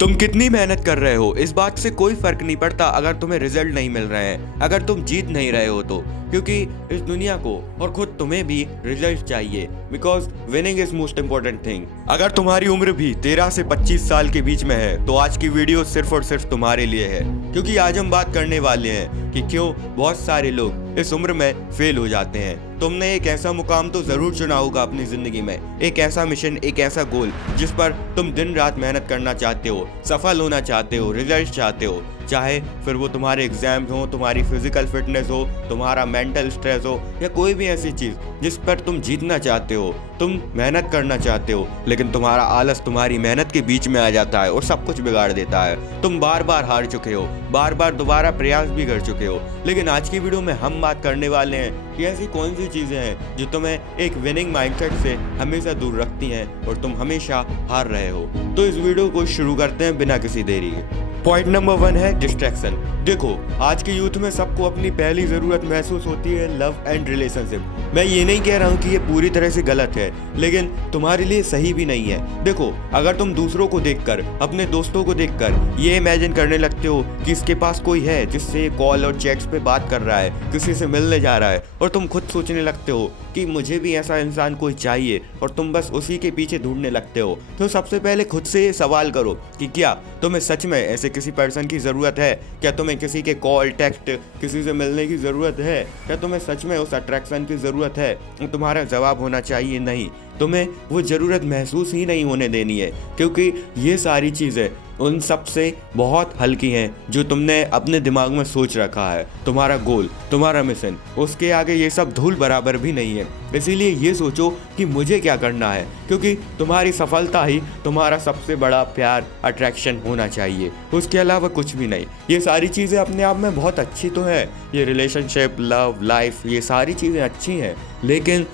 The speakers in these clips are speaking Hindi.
तुम कितनी मेहनत कर रहे हो इस बात से कोई फर्क नहीं पड़ता अगर तुम्हें रिजल्ट नहीं मिल रहे हैं, अगर तुम जीत नहीं रहे हो तो, क्योंकि इस दुनिया को और खुद तुम्हें भी रिजल्ट चाहिए। Because winning is most important thing. अगर तुम्हारी उम्र भी 13 से 25 साल के बीच में है तो आज की वीडियो सिर्फ और सिर्फ तुम्हारे लिए है, क्योंकि आज हम बात करने वाले हैं कि क्यों बहुत सारे लोग इस उम्र में फेल हो जाते हैं। तुमने एक ऐसा मुकाम तो जरूर चुना होगा अपनी जिंदगी में, एक ऐसा मिशन, एक ऐसा गोल जिस पर तुम दिन रात मेहनत करना चाहते हो, सफल होना चाहते हो, रिजल्ट चाहते हो, चाहे फिर वो तुम्हारे एग्जाम हो, तुम्हारी फिजिकल फिटनेस हो, तुम्हारा मेंटल स्ट्रेस हो, या कोई भी ऐसी चीज जिस पर तुम जीतना चाहते हो, तुम मेहनत करना चाहते हो, लेकिन तुम्हारा आलस तुम्हारी मेहनत के बीच में आ जाता है और सब कुछ बिगाड़ देता है। तुम बार बार हार चुके हो, बार बार दोबारा प्रयास भी कर चुके हो। लेकिन आज की वीडियो में हम बात करने वाले हैं कि ऐसी कौन सी चीजें हैं जो तुम्हें एक विनिंग माइंडसेट से हमेशा दूर रखती हैं और तुम हमेशा हार रहे हो। तो इस वीडियो को शुरू करते हैं बिना किसी देरी के। पॉइंट नंबर 1 है डिस्ट्रैक्शन। देखो, आज के यूथ में सबको अपनी पहली जरूरत महसूस होती है लव एंड रिलेशनशिप। मैं ये नहीं कह रहा हूँ कि ये पूरी तरह से गलत है, लेकिन तुम्हारे लिए सही भी नहीं है। देखो, अगर तुम दूसरों को देखकर, अपने दोस्तों को देखकर ये इमेजिन करने लगते हो कि इसके पास कोई है जिससे कॉल और चैट्स पे बात कर रहा है, किसी से मिलने जा रहा है, और तुम खुद सोचने लगते हो कि मुझे भी ऐसा इंसान कोई चाहिए, और तुम बस उसी के पीछे ढूंढने लगते हो, तो सबसे पहले खुद से ये सवाल करो कि क्या तुम्हें सच में ऐसे किसी पर्सन की ज़रूरत है? क्या तुम्हें किसी के कॉल, टेक्स्ट, किसी से मिलने की ज़रूरत है? क्या तुम्हें सच में उस अट्रैक्शन की ज़रूरत है? तुम्हारा जवाब होना चाहिए नहीं। तुम्हें वो ज़रूरत महसूस ही नहीं होने देनी है, क्योंकि ये सारी चीज़ें उन सब से बहुत हल्की हैं जो तुमने अपने दिमाग में सोच रखा है। तुम्हारा गोल, तुम्हारा मिशन, उसके आगे ये सब धूल बराबर भी नहीं है। इसीलिए ये सोचो कि मुझे क्या करना है, क्योंकि तुम्हारी सफलता ही तुम्हारा सबसे बड़ा प्यार, अट्रैक्शन होना चाहिए, उसके अलावा कुछ भी नहीं। ये सारी चीज़ें अपने आप में बहुत अच्छी तो है, ये रिलेशनशिप, लव, लाइफ, ये सारी चीज़ें अच्छी हैं, लेकिन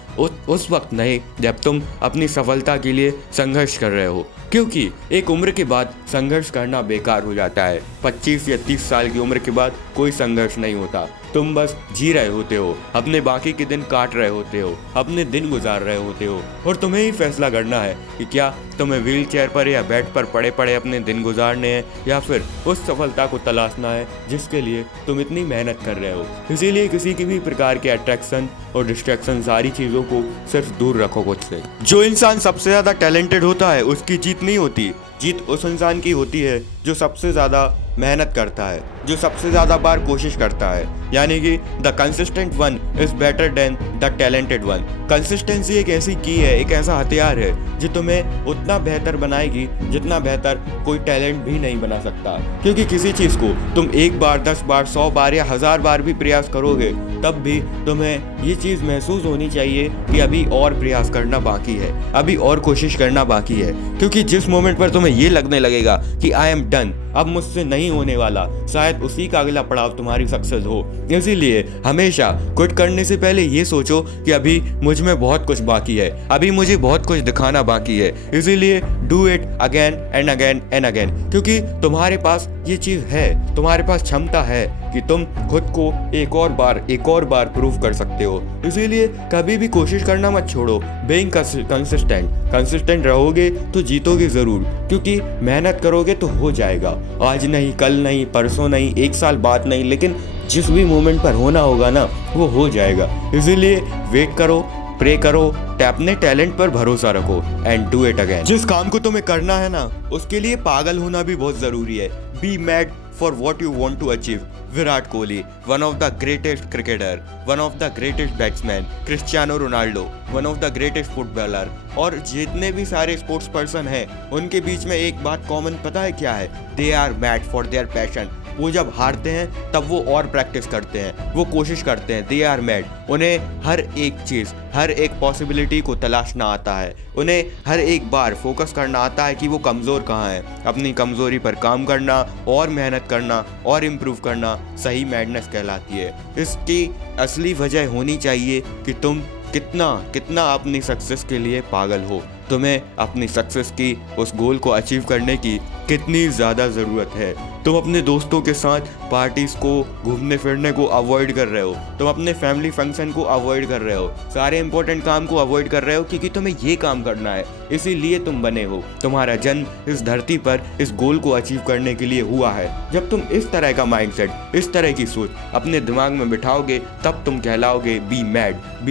उस वक्त नहीं जब तुम अपनी सफलता के लिए संघर्ष कर रहे हो, क्योंकि एक उम्र के बाद संघर्ष करना बेकार हो जाता है। 25 या 30 साल की उम्र के बाद कोई संघर्ष नहीं होता। तुम बस जी रहे होते हो, अपने बाकी के दिन काट रहे होते हो, अपने दिन गुजार रहे होते हो, और तुम्हें ही फैसला करना है कि क्या तुम्हें व्हील चेयर पर या बेड पर पड़े पड़े अपने दिन गुजारने हैं, या फिर उस सफलता को तलाशना है जिसके लिए तुम इतनी मेहनत कर रहे हो। इसीलिए किसी की भी प्रकार के अट्रैक्शन और डिस्ट्रैक्शन, सारी चीज़ों को सिर्फ दूर रखो खुद से। जो इंसान सबसे ज़्यादा टैलेंटेड होता है उसकी जीत नहीं होती, जीत उस इंसान की होती है जो सबसे ज़्यादा मेहनत करता है, जो सबसे ज़्यादा बार कोशिश करता है। यानी कि the consistent one is better than the talented one. Consistency एक ऐसी की है, एक ऐसा हथियार है जो तुम्हें उतना बेहतर बनाएगी जितना बेहतर कोई टैलेंट भी नहीं बना सकता। क्योंकि किसी चीज़ को तुम 1 बार, 10 बार, 100 बार या 1000 बार भी प्रयास करोगे, तब भी तुम्हें ये चीज़ महसूस होनी चाहिए कि अभी और प्रयास करना बाकी है, अभी और कोशिश करना बाकी है। क्योंकि जिस मोमेंट पर तुम्हें ये लगने लगेगा कि आई एम डन, अब मुझसे नहीं होने वाला, शायद उसी का अगला पड़ाव तुम्हारी सक्सेस हो। इसीलिए हमेशा क्विट करने से पहले ये सोचो कि अभी मुझ में बहुत कुछ बाकी है, अभी मुझे बहुत कुछ दिखाना बाकी है। इसीलिए do it again and again and again, क्योंकि तुम्हारे पास ये चीज़ है, तुम्हारे पास क्षमता है कि तुम खुद को एक और बार प्रूव कर सकते हो। इसीलिए कभी भी कोशिश करना मत छोड़ो। बीइंग कंसिस्टेंट रहोगे तो जीतोगे ज़रूर, क्योंकि मेहनत करोगे तो हो जाएगा। आज नहीं, कल नहीं, परसों नहीं, 1 साल बाद नहीं, लेकिन जिस भी मोमेंट पर होना होगा ना, वो हो जाएगा। इसीलिए वेट करो, प्रे करो, अपने टैलेंट पर भरोसा रखो एंड डू इट अगेन। जिस काम को तुम्हें करना है ना, उसके लिए पागल होना भी बहुत ज़रूरी है। Be mad for what you want to achieve. Virat Kohli, one of the greatest cricketer, one of the greatest batsman, Cristiano Ronaldo, one of the greatest footballer, और जितने भी सारे स्पोर्ट्स पर्सन हैं, उनके बीच में एक बात कॉमन पता है क्या है? They are mad for their passion. वो जब हारते हैं तब वो और प्रैक्टिस करते हैं, वो कोशिश करते हैं। They are mad. उन्हें हर एक चीज़, हर एक पॉसिबिलिटी को तलाशना आता है, उन्हें हर एक बार फोकस करना आता है कि वो कमज़ोर कहाँ है। अपनी कमज़ोरी पर काम करना और मेहनत करना और इम्प्रूव करना सही मैडनेस कहलाती है। इसकी असली वजह होनी चाहिए कि तुम कितना अपनी सक्सेस के लिए पागल हो। तुम्हें अपनी सक्सेस की, उस गोल को अचीव करने की कितनी ज़्यादा ज़रूरत है। तुम अपने दोस्तों के साथ पार्टीज़ को, घूमने फिरने को अवॉइड कर रहे हो, तुम अपने फैमिली फंक्शन को अवॉइड कर रहे हो, सारे इंपॉर्टेंट काम को अवॉइड कर रहे हो क्योंकि तुम्हें ये काम करना है, इसीलिए तुम बने हो। तुम्हारा जन्म इस धरती पर इस गोल को अचीव करने के लिए हुआ है। जब तुम इस तरह का माइंडसेट, इस तरह की सोच अपने दिमाग में बिठाओगे, तब तुम कहलाओगे be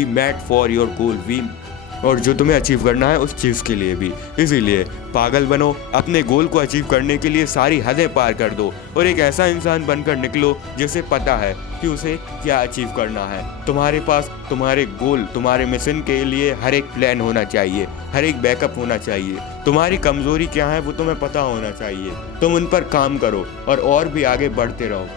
mad for your goal, और जो तुम्हें अचीव करना है उस चीज़ के लिए भी। इसीलिए पागल बनो, अपने गोल को अचीव करने के लिए सारी हदें पार कर दो और एक ऐसा इंसान बनकर निकलो जिसे पता है कि उसे क्या अचीव करना है। तुम्हारे पास तुम्हारे गोल, तुम्हारे मिशन के लिए हर एक प्लान होना चाहिए, हर एक बैकअप होना चाहिए। तुम्हारी कमजोरी क्या है वो तुम्हें पता होना चाहिए। तुम उन पर काम करो और भी आगे बढ़ते रहो।